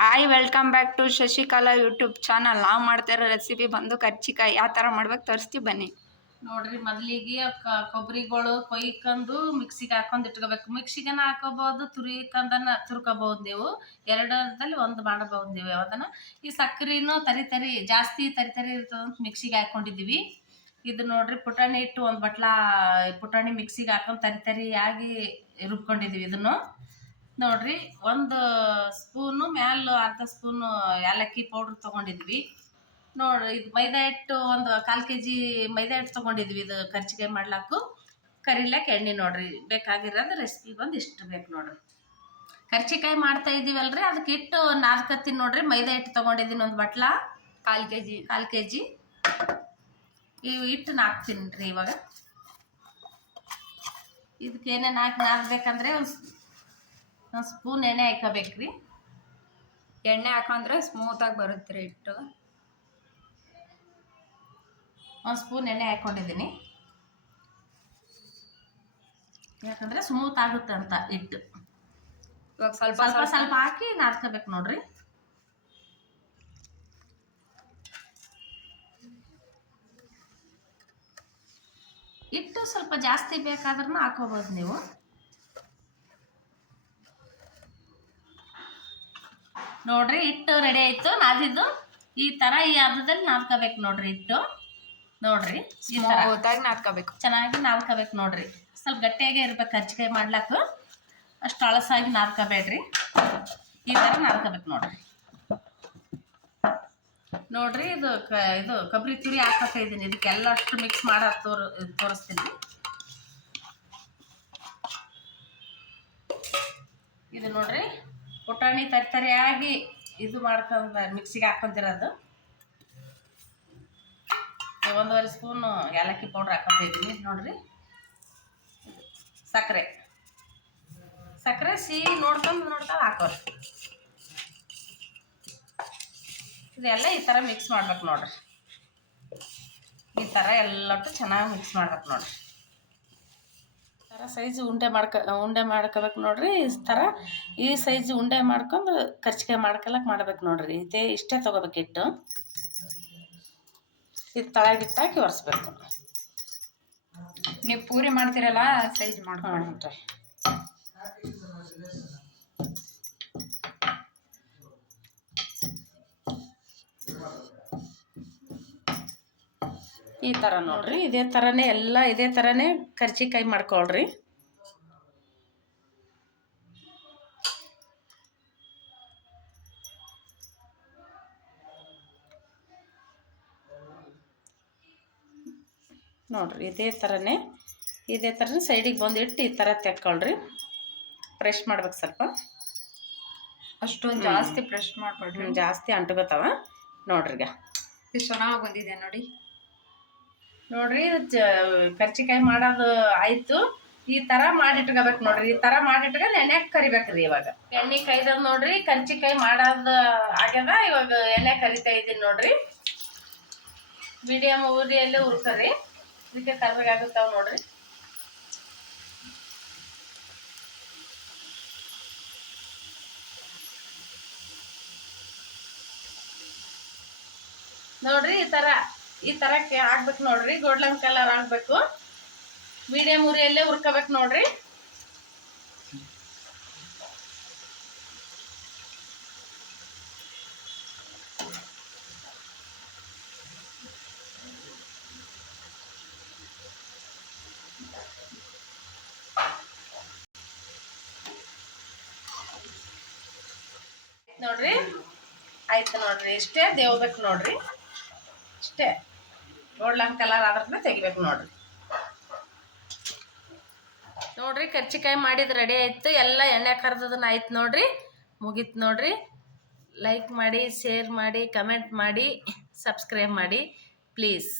Hi welcome back to Shashikala YouTube channel ನಾವು ಮಾಡ್ತಿರೋ recipe ಬಂದು ಕರ್ಚಿಕಾಯಿ. ಯಾವ ಥರ ಮಾಡ್ಬೇಕು. ತರಿಸ್ತೀವಿ ಬನ್ನಿ. ನೋಡ್ರಿ, ಮೊದಲಿಗೆ ಕೊಬ್ಬರಿಗಳು ಕೊಯ್ಕೊಂಡು ಮಿಕ್ಸಿಗೆ ಹಾಕೊಂಡು ಇಟ್ಕೋಬೇಕು. ಮಿಕ್ಸಿಗೆನ ಹಾಕೋಬಹುದು ತುರಿಕಂದನ ತುರ್ಕೋಬಹುದು ನೀವು. ಎರಡರಲ್ಲಿ ಒಂದು ಮಾಡಬಹುದು ನೀವು ಯಾವ್ದನ್ನ ಈ ಸಕ್ಕರೆನೂ ತರಿ ತರಿ, ಜಾಸ್ತಿ ತರಿ ತರಿ ಇರ್ತದಂತ ಮಿಕ್ಸಿಗೆ ಹಾಕೊಂಡಿದ್ದೀವಿ. ಇದು ನೋಡ್ರಿ, ಪುಟಾಣಿ ಇಟ್ಟು ಒಂದು ಬಟ್ಲ, ಪುಟಾಣಿ ಮಿಕ್ಸಿಗೆ ಹಾಕೊಂಡು ತರಿ ತರಿ ಆಗಿ ರುಬ್ಕೊಂಡಿದ್ದೀವಿ ಇದನ್ನು. ನೋಡ್ರಿ, ಒಂದು ಸ್ಪೂನು ಮ್ಯಾಲ ಅರ್ಧ ಸ್ಪೂನು ಏಲಕ್ಕಿ ಪೌಡ್ರ್ ತೊಗೊಂಡಿದ್ವಿ. ನೋಡ್ರಿ, ಇದು ಮೈದಾ ಹಿಟ್ಟು ಒಂದು ಕಾಲು ಕೆ ಜಿ ಮೈದಾ ಹಿಟ್ಟು ತೊಗೊಂಡಿದ್ವಿ ಇದು ಕರ್ಚಿಕಾಯಿ ಮಾಡ್ಲಾಕು. ಕರಿಲಾಕ ಎಣ್ಣೆ ನೋಡ್ರಿ, ಬೇಕಾಗಿರೋದು ರೆಸಿಪಿ ಬಂದು ಇಷ್ಟು ಬೇಕು ನೋಡ್ರಿ. ಕರ್ಚಿಕಾಯಿ ಮಾಡ್ತಾ ಇದ್ದೀವಲ್ರಿ ಅದಕ್ಕೆ ಹಿಟ್ಟು ನಾಲ್ಕತ್ತೀನಿ ನೋಡ್ರಿ. ಮೈದಾ ಹಿಟ್ಟು ತೊಗೊಂಡಿದ್ದೀನಿ ಒಂದು ಬಟ್ಲ, ಕಾಲು ಕೆ ಜಿ ಕಾಲು ಕೆ ಜಿ ಇವು ಹಿಟ್ಟು ನಾಕ್ತೀನಿ ರೀ ಇವಾಗ. ಇದಕ್ಕೆ ಏನೇನು ಹಾಕಿ ನಾದ್ಬೇಕಂದ್ರೆ ಒಂದು ಒಂದು ಸ್ಪೂನ್ ಎಣ್ಣೆ ಹಾಕೋಬೇಕ್ರಿ. ಎಣ್ಣೆ ಹಾಕೊಂಡ್ರೆ ಸ್ಮೂತಾಗಿ ಬರುತ್ತೆ ರೀ ಹಿಟ್ಟು. ಒಂದು ಸ್ಪೂನ್ ಎಣ್ಣೆ ಹಾಕ್ಕೊಂಡಿದ್ದೀನಿ ಯಾಕಂದರೆ ಸ್ಮೂತ್ ಆಗುತ್ತೆ ಅಂತ ಹಿಟ್ಟು. ಇವಾಗ ಸ್ವಲ್ಪ ಸ್ವಲ್ಪ ಸ್ವಲ್ಪ ಸ್ವಲ್ಪ ಹಾಕಿ ನಾದ್ಕೋಬೇಕು ನೋಡ್ರಿ. ಹಿಟ್ಟು ಸ್ವಲ್ಪ ಜಾಸ್ತಿ ಬೇಕಾದ್ರೂ ಹಾಕೋಬೋದು ನೀವು. ನೋಡ್ರಿ ಹಿಟ್ಟು ರೆಡಿ ಆಯ್ತು. ನಾದಿದ್ದು ಈ ತರ ಈ ಅರ್ಧದಲ್ಲಿ ನಾದ್ಕೋಬೇಕು ನೋಡ್ರಿ ಹಿಟ್ಟು. ನೋಡ್ರಿ ಈ ನಾದ್ಕೋಬೇಕು. ಚೆನ್ನಾಗಿ ನಾದ್ಕೋಬೇಕು ನೋಡ್ರಿ. ಸ್ವಲ್ಪ ಗಟ್ಟಿಯಾಗೇ ಇರ್ಬೇಕು ಕರ್ಚಿಕಾಯಿ ಮಾಡ್ಲಾಕ ಅಷ್ಟು ಅಳಸಾಗಿ ನಾದ್ಕೋಬೇಡ್ರಿ. ಈ ತರ ನಾದ್ಕೋಬೇಕು ನೋಡ್ರಿ. ನೋಡ್ರಿ ಇದು ಕ ಇದು ಕೊಬ್ಬರಿ ತುರಿ ಹಾಕತ್ತ ಇದ್ದೀನಿ. ಇದಕ್ಕೆಲ್ಲ ಅಷ್ಟು ಮಿಕ್ಸ್ ಮಾಡ ತೋರ್ ತೋರಿಸ್ತೀನಿ. ಇದು ನೋಡ್ರಿ. ಪುಟಾಣಿ ತರಿ ತರಿಯಾಗಿ ಇದು ಮಾಡ್ಕೊಂಡ್ ಮಿಕ್ಸಿಗೆ ಹಾಕೊಂತಿರೋದು ಒಂದೂವರೆ ಸ್ಪೂನು ಏಲಕ್ಕಿ ಪೌಡ್ರ್ ಹಾಕೊತಿದ್ದೀನಿ ನೋಡ್ರಿ. ಸಕ್ಕರೆ. ಸಕ್ಕರೆ ಸಿಹಿ ನೋಡ್ಕೊಂಡು ನೋಡ್ಕೊಂಡು ಹಾಕೋರಿ. ಇದೆಲ್ಲ ಈ ಥರ ಮಿಕ್ಸ್ ಮಾಡ್ಬೇಕು ನೋಡ್ರಿ. ಈ ಥರ ಎಲ್ಲಟ್ಟು ಚೆನ್ನಾಗಿ ಮಿಕ್ಸ್ ಮಾಡ್ಬೇಕು ನೋಡ್ರಿ. ಥರ ಸೈಜ್ ಉಂಡೆ ಮಾಡ್ಕ ಉಂಡೆ ಮಾಡ್ಕೋಬೇಕು ನೋಡಿರಿ ಈ ಥರ ಈ ಸೈಜ್ ಉಂಡೆ ಮಾಡ್ಕೊಂಡು ಕರ್ಚಿಕಾಯಿ ಮಾಡ್ಕೊಳಕ್ಕೆ ಮಾಡ್ಬೇಕು ನೋಡಿರಿ. ಇದೇ ಇಷ್ಟೇ ತೊಗೋಬೇಕು ಇಟ್ಟು ಇದು ತಳಗಿಟ್ಟಾಕಿ ಒರೆಸ್ಬೇಕು. ನೀವು ಪೂರಿ ಮಾಡ್ತೀರಲ್ಲ ಸೈಜ್ ಮಾಡ್ಕೊಂಡ್ರಿ ಈ ಥರ ನೋಡ್ರಿ ಇದೇ ಥರನೇ ಎಲ್ಲ ಇದೇ ಥರನೇ ಕರ್ಚಿಕಾಯಿ ಮಾಡ್ಕೊಳ್ರಿ. ನೋಡ್ರಿ ಇದೇ ಥರನೇ ಇದೇ ಥರನೇ ಸೈಡಿಗೆ ಬಂದಿಟ್ಟು ಈ ಥರ ತೆಕ್ಕೊಳ್ರಿ. ಫ್ರೆಶ್ ಮಾಡ್ಬೇಕು ಸ್ವಲ್ಪ. ಅಷ್ಟೊಂದು ಜಾಸ್ತಿ ಫ್ರೆಶ್ ಮಾಡ್ಬೇಡ್ರಿ. ಜಾಸ್ತಿ ಅಂಟ್ಕೋತಾವ. ನೋಡ್ರಿ ಈಗ ಚೆನ್ನಾಗಿ ಬಂದಿದೆ ನೋಡಿ. ನೋಡ್ರಿ ಕರ್ಚಿಕಾಯಿ ಮಾಡೋದು ಆಯ್ತು. ಈ ತರ ಮಾಡಿಟ್ಕೋಬೇಕು ನೋಡ್ರಿ, ಈ ತರ ಮಾಡಿಟ್ಕೊಂಡು ಎಣ್ಣೆ ಕರಿಬೇಕ್ರಿ ಇವಾಗ. ಎಣ್ಣೆ ಕೈದದ್ ನೋಡ್ರಿ, ಕರ್ಚಿಕಾಯಿ ಮಾಡೋದು ಆಗ್ಯದ, ಇವಾಗ ಎಣ್ಣೆ ಕರಿತಾ ಇದ್ದೀನಿ ನೋಡ್ರಿ. ಮೀಡಿಯಮ್ ಉರಿಯಲ್ಲೇ ಹುರ್ಕರಿ. ಇದಕ್ಕೆ ಕರ್ಬೇಕಾಗುತ್ತಾವ ನೋಡ್ರಿ. ನೋಡ್ರಿ, ಈ ತರ ಈ ತರ ಆಗ್ಬೇಕು ನೋಡ್ರಿ ಗೋಲ್ಡನ್ ಕಲರ್ ಆಗ್ಬೇಕು. ಮೀಡಿಯಂ ಉರಿಯಲ್ಲೇ ಹುರ್ಕೋಬೇಕು ನೋಡ್ರಿ. ನೋಡ್ರಿ, ಆಯ್ತು ನೋಡ್ರಿ, ಇಷ್ಟೇ, ದೇವ್ಬೇಕು ನೋಡ್ರಿ. ಇಷ್ಟೇ. ಗೋಲ್ಡನ್ ಕಲರ್ ಆದ್ರೆ ತೆಗಿಬೇಕು ನೋಡ್ರಿ. ನೋಡ್ರಿ, ಕರ್ಚಿಕಾಯಿ ಮಾಡಿದ ರೆಡಿ ಆಯ್ತು. ಎಲ್ಲ ಎಣ್ಣೆ ಕರೆದದನ್ನ ಆಯ್ತು ನೋಡ್ರಿ. ಮುಗೀತು ನೋಡ್ರಿ. ಲೈಕ್ ಮಾಡಿ ಶೇರ್ ಮಾಡಿ ಕಮೆಂಟ್ ಮಾಡಿ ಸಬ್ಸ್ಕ್ರೈಬ್ ಮಾಡಿ ಪ್ಲೀಸ್